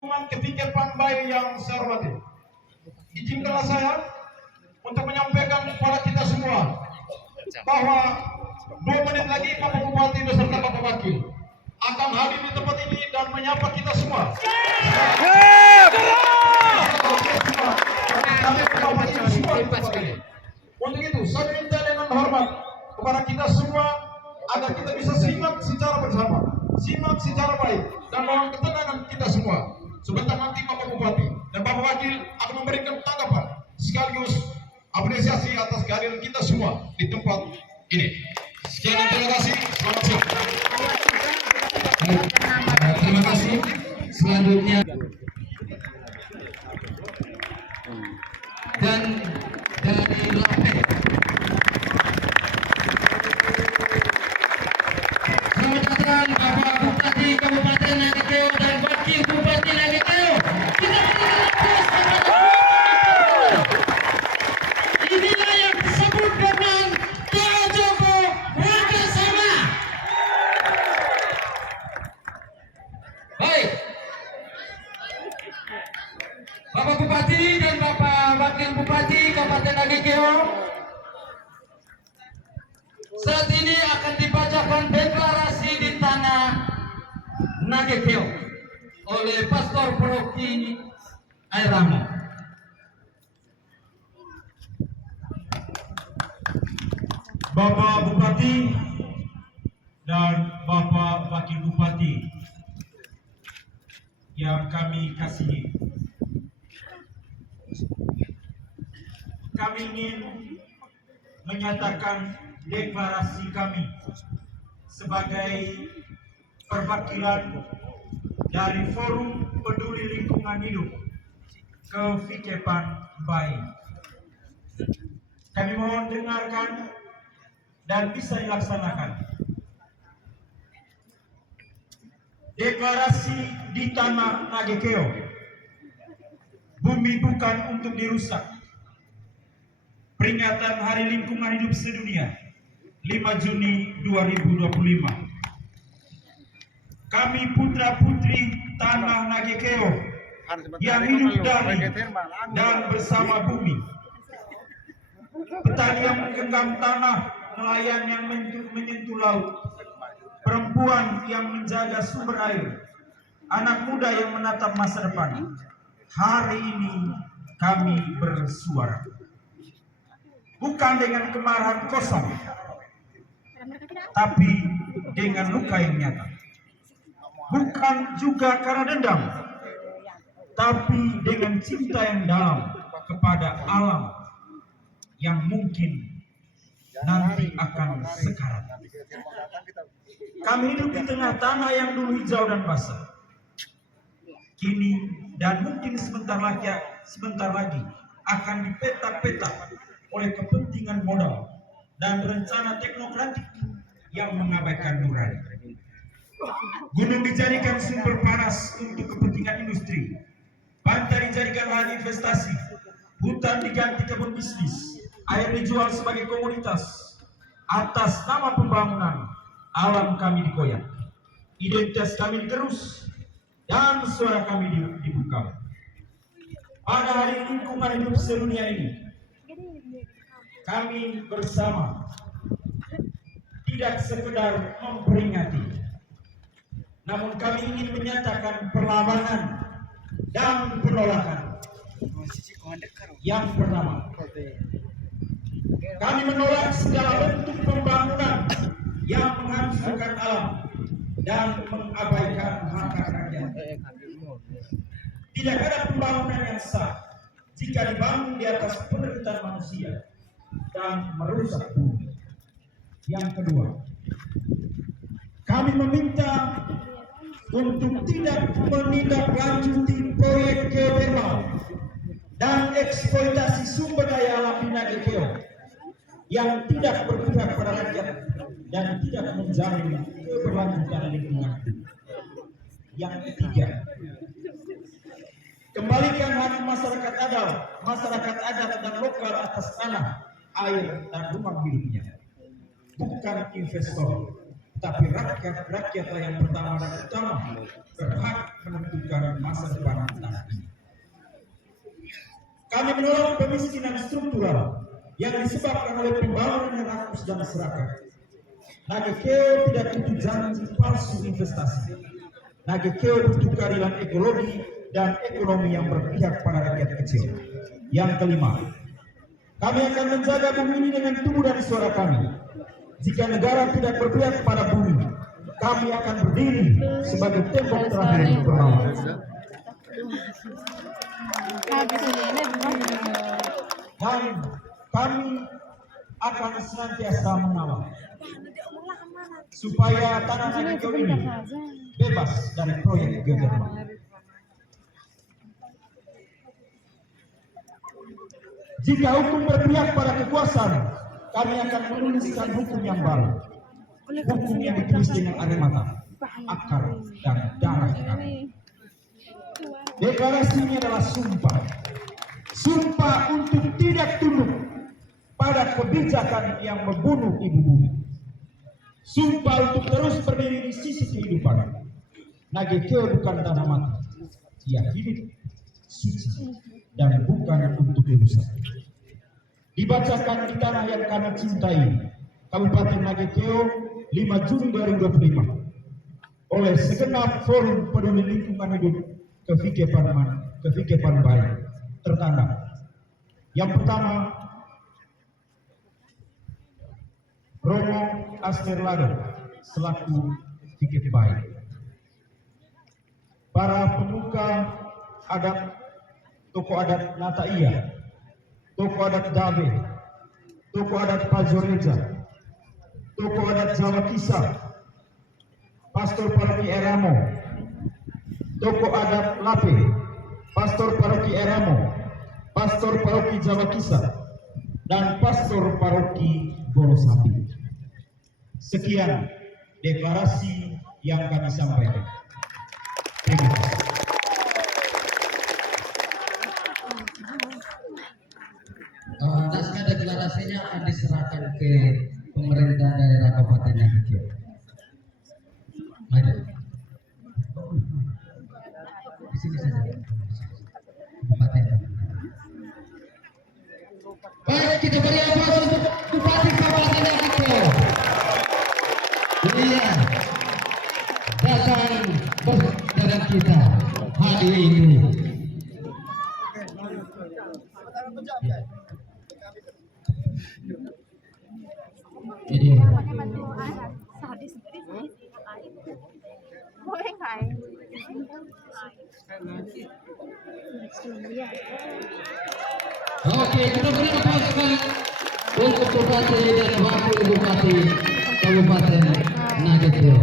Ketika Panbai yang saya hormati, izinkanlah saya untuk menyampaikan kepada kita semua bahwa 2 menit lagi Bapak Bupati beserta Bapak Wakil akan hadir di tempat ini dan menyapa kita semua. Untuk itu, saya minta dengan hormat kepada kita semua agar kita bisa simak secara bersama, simak secara baik, dan mohon ketenangan kita semua. Sebentar nanti Bapak Bupati dan Bapak Wakil akan memberikan tanggapan sekaligus apresiasi atas kehadiran kita semua di tempat ini. Sekian dan terima kasih. Selamat siang. Terima kasih. Selanjutnya dan dari Lampung. Selamat datang Bapak Bupati Kabupaten Nagekeo dan Wakil Bupati Nagekeo. Kita inilah yang disebut dengan Joko Wakasama. Baik, Bapak Bupati dan Bapak Wakil Bupati Kabupaten Nagekeo, saat ini akan dibacakan deklarasi di tanah Nagekeo oleh Pastor Paroki Airamo. Bapak Bupati dan Bapak Wakil Bupati yang kami kasihi, kami ingin menyatakan deklarasi kami sebagai perwakilan dari Forum Peduli Lingkungan Hidup ke Vikepan Bai. Kami mohon dengarkan dan bisa dilaksanakan. Deklarasi di tanah Nagekeo. Bumi bukan untuk dirusak. Peringatan Hari Lingkungan Hidup Sedunia 5 Juni 2025. Kami putra-putri tanah Nagekeo yang hidup dari dan bersama bumi, petani yang menggenggam tanah, nelayan yang menyentuh laut, perempuan yang menjaga sumber air, anak muda yang menatap masa depan. Hari ini kami bersuara, bukan dengan kemarahan kosong, tapi dengan luka yang nyata. Bukan juga karena dendam, tapi dengan cinta yang dalam kepada alam yang mungkin nanti akan sekarat. Kami hidup di tengah tanah yang dulu hijau dan basah. Kini dan mungkin sebentar lagi akan dipetak-petak oleh kepentingan modal dan rencana teknokratik yang mengabaikan nurani. Gunung dijadikan sumber panas untuk kepentingan industri, pantai dijadikan lahan investasi, hutan diganti kebun bisnis, air dijual sebagai komoditas. Atas nama pembangunan, alam kami dikoyak, identitas kami digerus, dan suara kami dibuka. Pada Hari Lingkungan Hidup Sedunia ini, kami bersama tidak sekedar memperingati, namun kami ingin menyatakan perlawanan dan penolakan. Yang pertama, kami menolak segala bentuk pembangunan yang menghancurkan alam dan mengabaikan hak rakyat. Tidak ada pembangunan yang sah jika dibangun di atas penderitaan manusia dan merusak bumi. Yang kedua, kami meminta untuk tidak menindaklanjuti proyek geotermal dan eksploitasi sumber daya alam di Nagekeo yang tidak berpihak pada rakyat dan tidak menjamin keberlanjutan lingkungan. Yang ketiga, kembalikan hak masyarakat adat dan lokal atas tanah, air, dan rumah miliknya, bukan investor, tapi rakyat yang pertama dan utama berhak menentukan masa depan kita. Kami menolak pemiskinan struktural yang disebabkan oleh pembangunan yang rakus dan serakah. Nagekeo tidak butuh janji palsu investasi. Nagekeo butuh keadilan ekologi dan ekonomi yang berpihak pada rakyat kecil. Yang kelima, kami akan menjaga bumi ini dengan tubuh dan suara kami. Jika negara tidak berpihak pada bumi, kami akan berdiri sebagai tembok terakhir yang berlawan. Dan kami akan senantiasa mengawal supaya tanah Nagekeo ini bebas dari proyek geotermal. Jika hukum berpihak pada kekuasaan, kami akan menuliskan hukum yang baru. Hukum yang ditulis dengan air mata, akar, dan darah kami. Deklarasi ini adalah sumpah. Sumpah untuk tidak tunduk pada kebijakan yang membunuh ibu bumi. Sumpah untuk terus berdiri di sisi kehidupan. Nagekeo bukan tanah mati. Ia hidup, suci, dan bukan untuk rusak. Dibacakan di tanah yang kami cintai, Kabupaten Nagekeo, 5 Juni 2025, oleh segenap forum peduli lingkungan hidup Kevikepan Baik, tertanda. Yang pertama, Romo Asterlado selaku Fikep Baik. Para pemuka adat, tokoh adat Nataia, tokoh adat Dabe, tokoh adat Pajoreja, tokoh adat Jawa Kisah, Pastor Paroki Eramo, tokoh adat Lape, Pastor Paroki Eramo, Pastor Paroki Jawa Kisah, dan Pastor Paroki Borosapi. Sekian deklarasi yang kami sampaikan. Terima kasih. Naskah deklarasinya akan diserahkan ke pemerintah daerah Kabupaten Nagekeo. Maju. Di sini saja. Kabupaten. Baik, kita beri aplaus untuk Bupati Kabupaten Nagekeo. Iya, datang berdagang kita hari ini. Jadi, boleh nggak? oke, kita beri aplaus untuk Bupati dan Wakil Bupati Kabupaten Nagekeo.